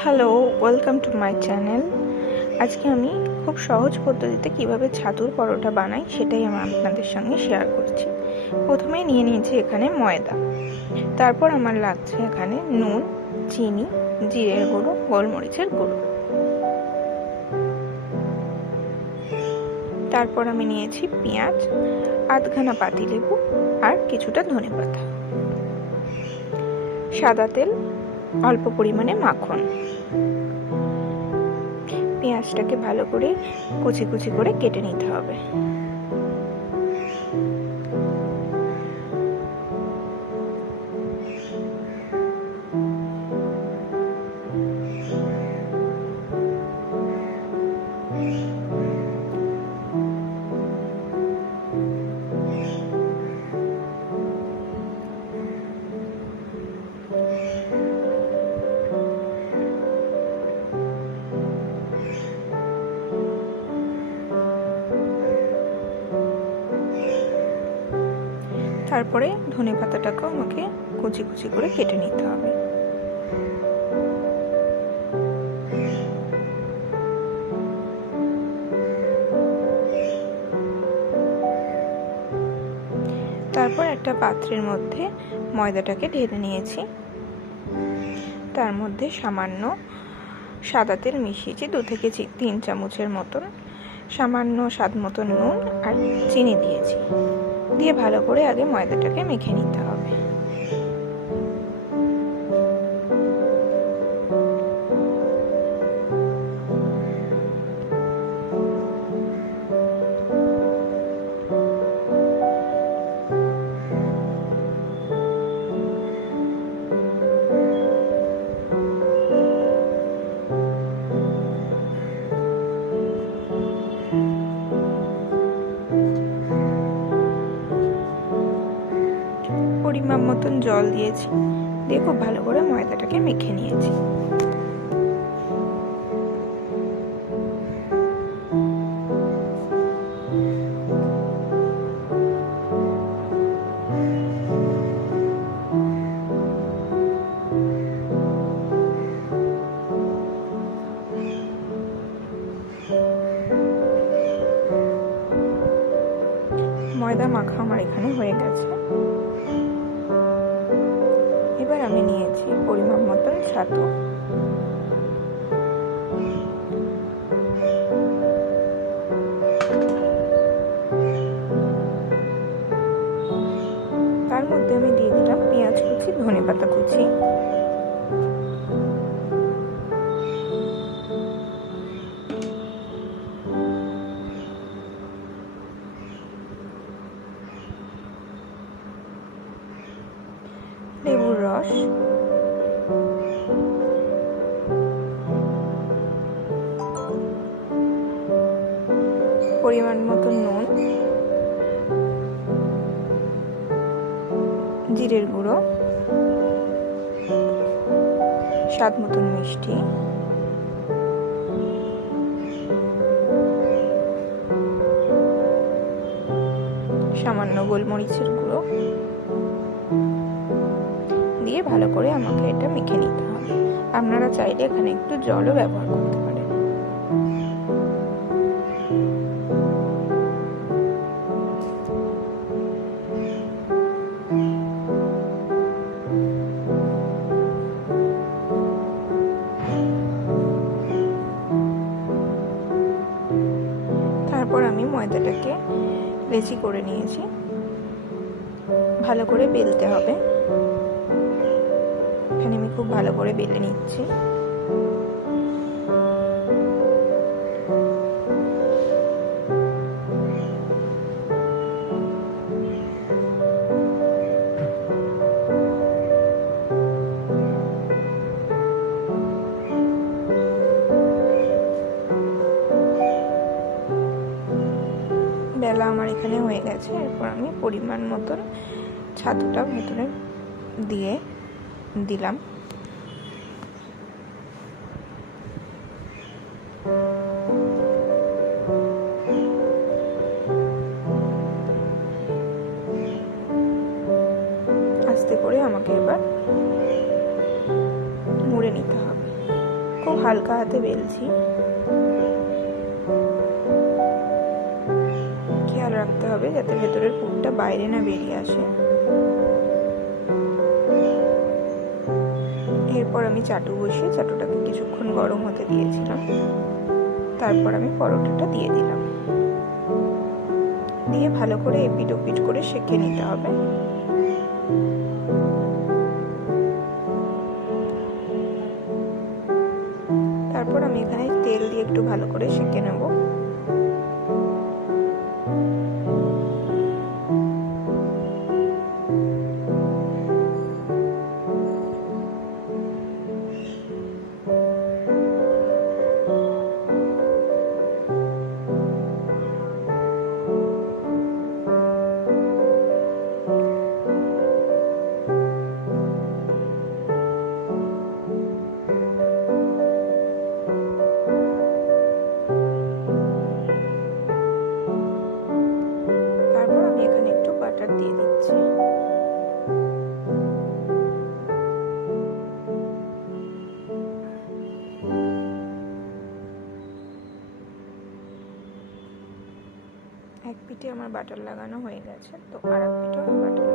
Hello, welcome to my channel. আজকে আমি খুব সহজ পদ্ধতিতে কিভাবে ছাতুর পরোটা বানাই সেটাই আমি আপনাদের সঙ্গে শেয়ার করছি। প্রথমেই নিয়ে নিয়েছি এখানে ময়দা, তারপর আমার লাগছে এখানে নুন, চিনি, জিরের গুঁড়ো, গোলমরিচের গুঁড়ো। তারপর আমি নিয়েছি পেঁয়াজ, আধখানা পাতিলেবু আর কিছুটা ধনেপাতা, সাদা তেল, অল্প পরিমাণে মাখন। পেঁয়াজটাকে ভালো করে কুচি কুচি করে কেটে নিতে হবে। তারপরে ধনেপাতাটাকেও আমাকে কুচি কুচি করে কেটে নিতে হবে। তারপর একটা পাত্রের মধ্যে ময়দাটাকে ঢেলে নিয়েছি, তার মধ্যে সামান্য সাদা তেল মিশিয়েছি 2 থেকে 3 চামচের মতন, সামান্য স্বাদ মতন নুন আর চিনি দিয়েছি, দিয়ে ভালো করে আগে ময়দাটাকে মেখে নিতে হবে। পরিমাপ মতন জল দিয়েছি, দিয়ে খুব ভালো করে ময়দাটাকে মেখে নিয়েছি। ময়দা মাখা আমার এখানে হয়ে গেছে। এবার আমি নিয়েছি পরিমাপ মতন ছাতু, তার মধ্যে আমি দিয়ে দিলাম পেঁয়াজ কুচি, ধনেপাতা কুচি, লেবুর রস, পরিমাণ মতো নুন, জিরের গুঁড়ো, স্বাদ মতন মিষ্টি, সামান্য গোলমরিচের গুঁড়ো দিয়ে ভালো করে আমাকে এটা মেখে নিতে হবে। আপনারা চাইলে এখানে একটু জলও ব্যবহার করতে পারেন। তারপর আমি ময়দাটাকে লেচি করে নিয়েছি, ভালো করে বেলতে হবে। এখানে আমি খুব ভালো করে বেলে নিচ্ছি। বেলা আমার এখানে হয়ে গেছে। এরপর আমি পরিমাণ মতন ছাতুটা ভেতরে দিয়ে দিলাম। আস্তে করে আমাকে এবার মুড়ে নিতে হবে। খুব হালকা হাতে বেলছি। খেয়াল রাখতে হবে যাতে ভেতরের পুরটা বাইরে না বেরিয়ে আসে। এরপর আমি চাটু বসিয়ে চাটুটাকে কিছুক্ষণ গরম হতে দিয়েছিলাম। তারপর আমি পরোটাটা দিয়ে দিলাম, দিয়ে ভালো করে এপিট ওপিট করে সেঁকে নিতে হবে। তারপর আমি এখানে তেল দিয়ে একটু ভালো করে সেঁকে নেব। বাটার দিয়ে দিচ্ছি। এক পিঠে আমার বাটার লাগানো হয়ে গেছে, তো আর এক পিঠে আমি বাটার